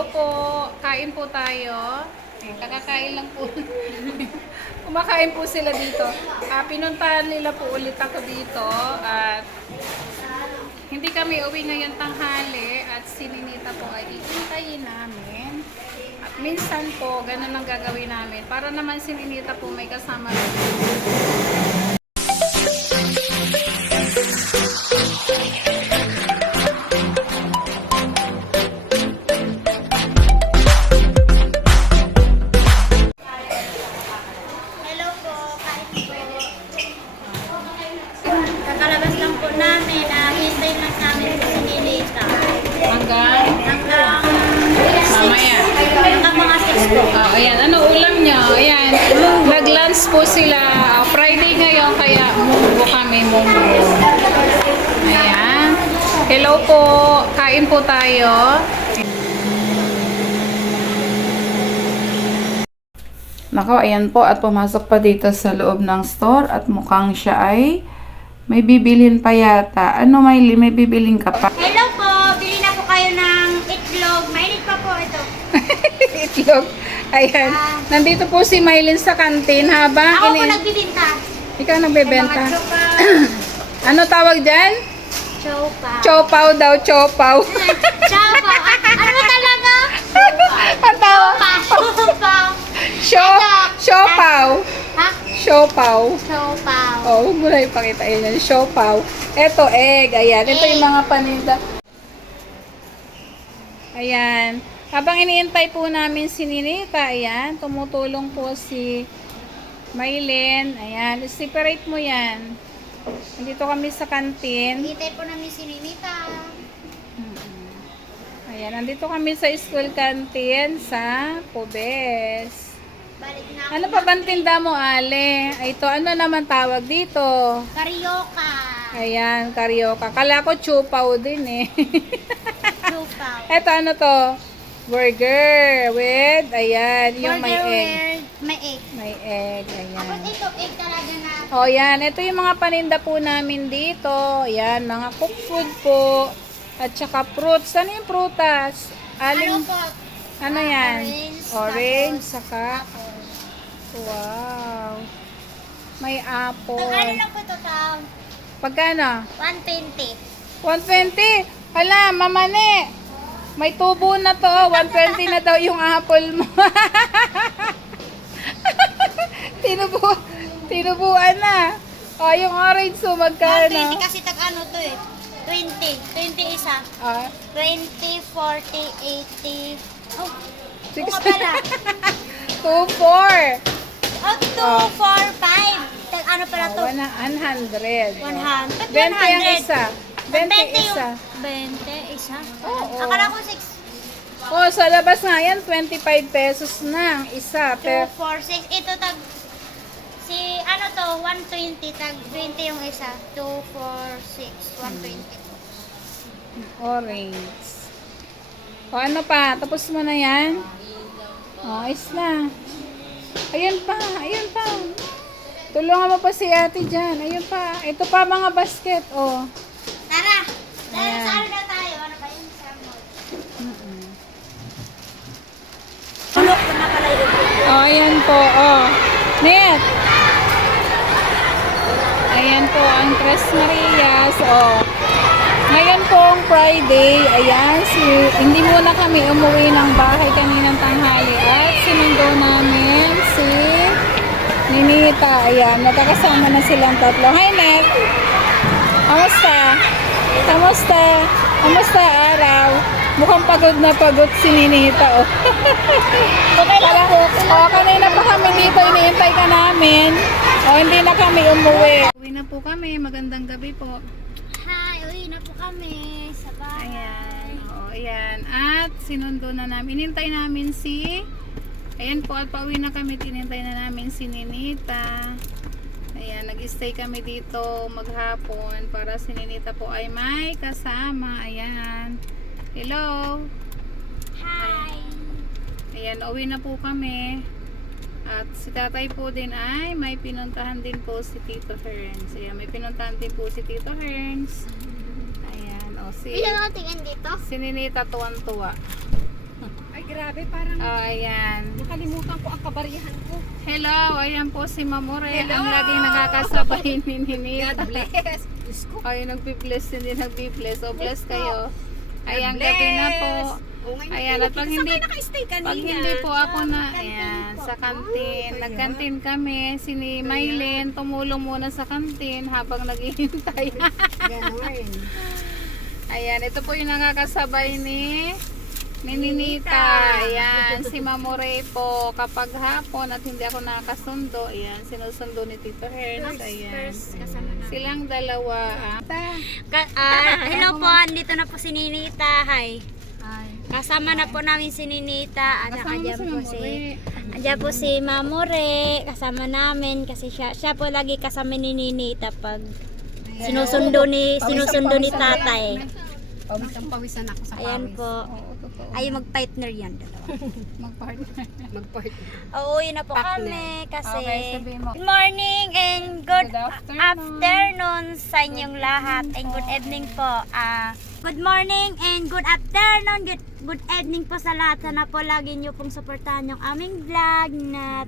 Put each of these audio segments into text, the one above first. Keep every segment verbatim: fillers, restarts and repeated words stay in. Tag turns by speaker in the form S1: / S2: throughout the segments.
S1: Hello po, kain po tayo. Eh, kakakain lang po. Kumakain po sila dito. Ah, pinuntahan nila po ulit ako dito at hindi kami uwi ngayon tanghali at si Ninita po ay iintayin namin. At minsan po, ganun ang gagawin namin. Para naman si Ninita po may kasama rin.
S2: Hello po, kain po. Kakalabas lang po namin, uh, hintay lang namin po si Ninita.
S1: Hanggang
S2: Hanggang
S1: mamaya.
S2: hanggang mga six po.
S1: Oh, ayan. Ano ulam nyo? Ayan. Nag-lunch po sila. Ah, Friday ngayon, kaya munggo kami, munggo. Ayan. Hello po. Kain po tayo. Nako, ayan po. At pumasok pa dito sa loob ng store. At mukhang siya ay may bibilhin pa yata. Ano, Miley? May bibilhin ka pa?
S2: Hello po, bili na po kayo ng itlog. Mainit pa po ito.
S1: Itlog. Ayan. Nandito po si Mylene sa kantin habang
S2: Ako po
S1: ini-
S2: nagbibinta.
S1: Ikaw
S2: May
S1: nagbebenta.
S2: mga chopa.
S1: Ano tawag dyan?
S2: Chopa.
S1: Chopaw daw, chopaw.
S2: Chopa. Ah, ano ba talaga?
S1: Ang tawag?
S2: Pa. Chopa.
S1: Sho, siopaw.
S2: Ha?
S1: Siopaw.
S2: Chopa.
S1: Oh, huwag mo na ipakita yun. Siopaw. Ito, egg. Ayan. Ito yung mga paninda. Ayan. Habang iniintay po namin si Ninita, ayan, tumutulong po si Mylene. Ayan, separate mo yan. Nandito kami sa kantin.
S2: Hintay po namin si Ninita.
S1: Ayan, nandito kami sa school canteen sa Pobes.
S2: Balik na ako.
S1: Ano pa bang tinda mo, Ale? Ay, ito, ano naman tawag dito?
S2: Karyoka.
S1: Ayan, karyoka. Kala ko chupaw din eh.
S2: Chopa.
S1: Ito, ano to? Burger with, ayan, yung may
S2: Burger
S1: egg.
S2: with may egg.
S1: May egg,
S2: Tapos
S1: ayan.
S2: ito, egg talaga na.
S1: O, yan. Ito yung mga paninda po namin dito. Ayan, mga cooked food po. At saka fruits. Ano yung prutas?
S2: Ano
S1: Aling,
S2: po?
S1: ano yan?
S2: Orange,
S1: Orange,
S2: tapos
S1: saka, wow. May apple.
S2: Tag ano lang po ito, Tom?
S1: Pagkano?
S2: one twenty.
S1: one twenty. Hala, mamane. May tubo na to. one twenty na daw yung apple mo. Tinubu, tinubuan na. O, yung orange so
S2: one
S1: magkano?
S2: twenty kasi tag ano to eh. twenty. twenty isa.
S1: Ah,
S2: twenty, forty, eighty. Oh,
S1: six.
S2: oo nga pala.
S1: two, four.
S2: Oh, two, four, five. Tag ano pala to?
S1: one hundred.
S2: one hundred.
S1: twenty ang isa. twenty isa.
S2: twenty isa?
S1: Oo.
S2: Akala ko six.
S1: Oh, sa labas nga yan, twenty-five pesos na ang isa.
S2: two,
S1: Pero,
S2: four, six. Ito tag si ano to, one twenty. Tag twenty yung isa. two, four, six. one twenty.
S1: orange. O ano pa? Tapos mo na yan? O, ayos na. Ayan pa, ayan pa. Tulungan mo pa si ate dyan. Ayun pa. Ito pa mga basket. O.
S2: Tara! Tara,
S1: Ayan.
S2: sa ano na tayo? Ano ba yun? Sa mall. Ano ko na pala yun?
S1: O, ayan po. O. Net. Ayan po ang Tres Marias. O. Ngayon pong Friday, ayan, si, hindi muna kami umuwi ng bahay kaninang tanghali at sinundo namin si Ninita. Ayan, nagkakasama na silang tatlo. Hi, Net! Kamusta? Kamusta? Kamusta araw? Mukhang pagod na pagod si Ninita, oh.
S2: Okay lang po.
S1: O, kanina pa kami dito, iniintay ka namin. O, hindi na kami umuwi. Uwi na po kami. Magandang gabi po.
S2: Hi, uwi na po kami sa bahay.
S1: Ayan. Oo, ayan. At sinundo na namin. Inintay namin si... Ayan po, at pauwi na kami. Tinintay na namin si Ninita. Ayan, nag-stay kami dito maghapon para si Ninita po ay may kasama. Ayan. Hello.
S2: Hi.
S1: Ayan, uwi na po kami. At si tatay po din ay may pinuntahan din po si Tito Herns. Ayan, may pinuntahan din po si Tito Herns. Ayan, o si,
S2: Ilan ako tingin dito?
S1: si Ninita tuwan-tuwa.
S3: Grabe, parang
S1: Oh, ayan.
S3: nakalimutan ko ang kabarihan ko.
S1: Hello, ayan po si Mamore.
S3: Hello.
S1: Ang laging nakakasabay ni Ninita.
S3: God bless. Diyos ko.
S1: Ay, nagpi-bless, hindi nagpi-bless. O, bless kayo. Ayan,
S3: God
S1: gabi na po.
S3: Oh, ngayon
S1: Ayan,
S3: po,
S1: at pag
S3: saan
S1: hindi,
S3: kayo naka-stay kanina?
S1: pag hindi po ako na,
S3: Kantin
S1: ayan,
S3: po.
S1: sa kantin.
S3: Ah,
S1: Nagkantin kami. Si ni Mylene, tumulong muna sa kantin habang naghihintay.
S3: Ganon.
S1: Ayan, ito po yung nakakasabay ni ni Ninita. Ayan, si Mamore po kapag hapon at hindi ako nakasundo. Ayan, sinusundo ni Tito Herz. Ayan.
S2: First, kasama na.
S1: Silang dalawa. Ah. Ta-
S2: Ka- ah, hello po, andito na po si Ninita. Hi.
S1: Ay.
S2: Kasama na po namin si Ninita. At
S1: Kasama mo
S2: andyan
S1: si
S2: po si
S1: Mamore.
S2: andyan po si Mamore. Kasama namin kasi siya siya po lagi kasama ni Ninita pag sinusundo ni sinusundo ni tatay.
S3: Pawisan pawisan ako sa
S2: Ayan
S3: pawis.
S2: po.
S1: Oo, totoo.
S2: Ay mag-partner yan dalawa.
S1: Mag-partner.
S3: Mag-partner.
S2: Uuwi na po
S3: Partner.
S2: kami kasi
S1: Okay, sabihin mo.
S2: good morning and good,
S1: Good afternoon.
S2: afternoon sa inyong lahat and good evening po. Ah, good morning and good afternoon, good, good evening po sa lahat. Sana po lagi niyo pong suportahan yung aming vlog na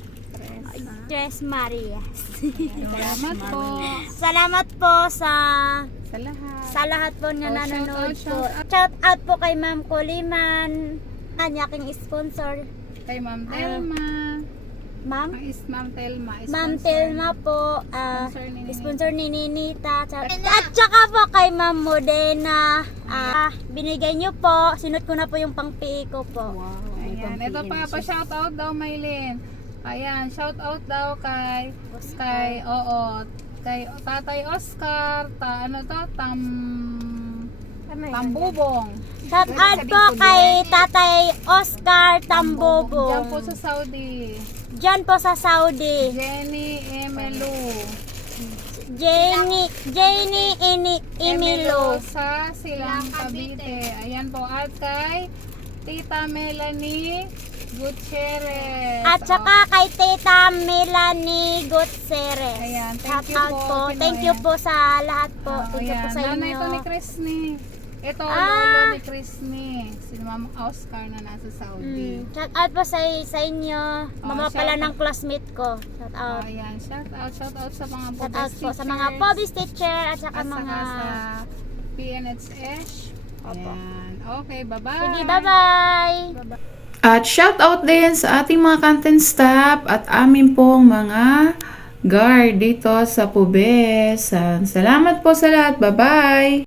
S2: Tres Marias.
S1: Salamat po
S2: Salamat po sa
S1: sa lahat.
S2: sa lahat po na
S1: Oh,
S2: nanonood
S1: shout out,
S2: po. Shout out po kay Ma'am Kuliman, ang aking sponsor.
S1: Kay Ma'am Telma.
S2: Ma'am
S1: Ang is Ma'am Telma. is
S2: Ma'am
S1: sponsor.
S2: Telma po, ah,
S1: Sponsor ni Ninita.
S2: sponsor ni Ninita. At, at saka po kay Ma'am Modena, ah, binigay niyo po, sinot ko na po yung pang-P E ko po.
S3: Wow.
S1: Ayan, ito pa pa shout out daw Maylin. Ayan, shout out daw kay kay oo, kay Tatay Oscar, ta ano to, tam Tambubong.
S2: Shout out po kay Tatay Oscar
S1: Diyan
S2: Tambobo.
S1: po sa Saudi.
S2: Diyan po sa Saudi.
S1: Jenny Emelu.
S2: Jenny, Jenny Ini, Emilo.
S1: sa Silang Cavite. Ayan po at kay Tita Melanie Gutierrez.
S2: At saka kay Tita Melanie Gutierrez.
S1: Ayan, thank
S2: Shout
S1: you
S2: out
S1: po.
S2: po.
S1: Pinoy.
S2: Thank you po sa lahat po.
S1: Oh,
S2: Thank you po
S1: ayan.
S2: sa
S1: Nanay
S2: inyo.
S1: ito ni Chris ni. Ito,
S2: Ah.
S1: lolo ni Chris ni. Si Ma'am Oscar na nasa Saudi.
S2: Mm. Shout out po sa, sa inyo. Mama
S1: Oh,
S2: pala
S1: shout
S2: ng classmate ko. Shout
S1: Oh,
S2: out.
S1: ayan, shout out, shout out sa mga
S2: Shout
S1: Pobes
S2: out po sa mga
S1: teachers.
S2: Pobis teacher at saka
S1: At
S2: mga...
S1: saka sa P N H S.
S2: Opo.
S1: Ayan. Okay, bye-bye.
S2: Sige, bye-bye.
S4: At shout out din sa ating mga content staff at amin pong mga guard dito sa Pubes. Salamat po sa lahat. Bye-bye!